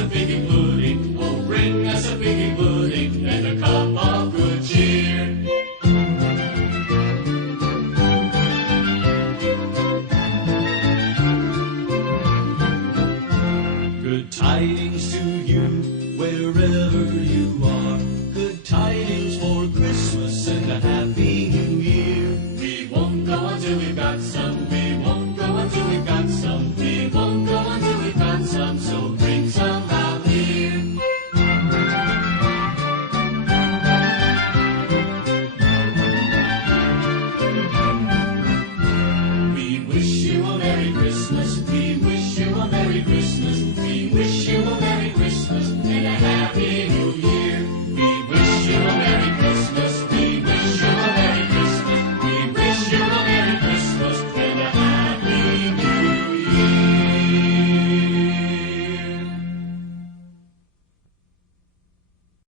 a piggy pudding. Oh, bring us a piggy pudding and a cup of good cheer. Good tidings to you, wherever you are. Good tidings for Christmas and a happy new year. We won't go until we've got some. We won't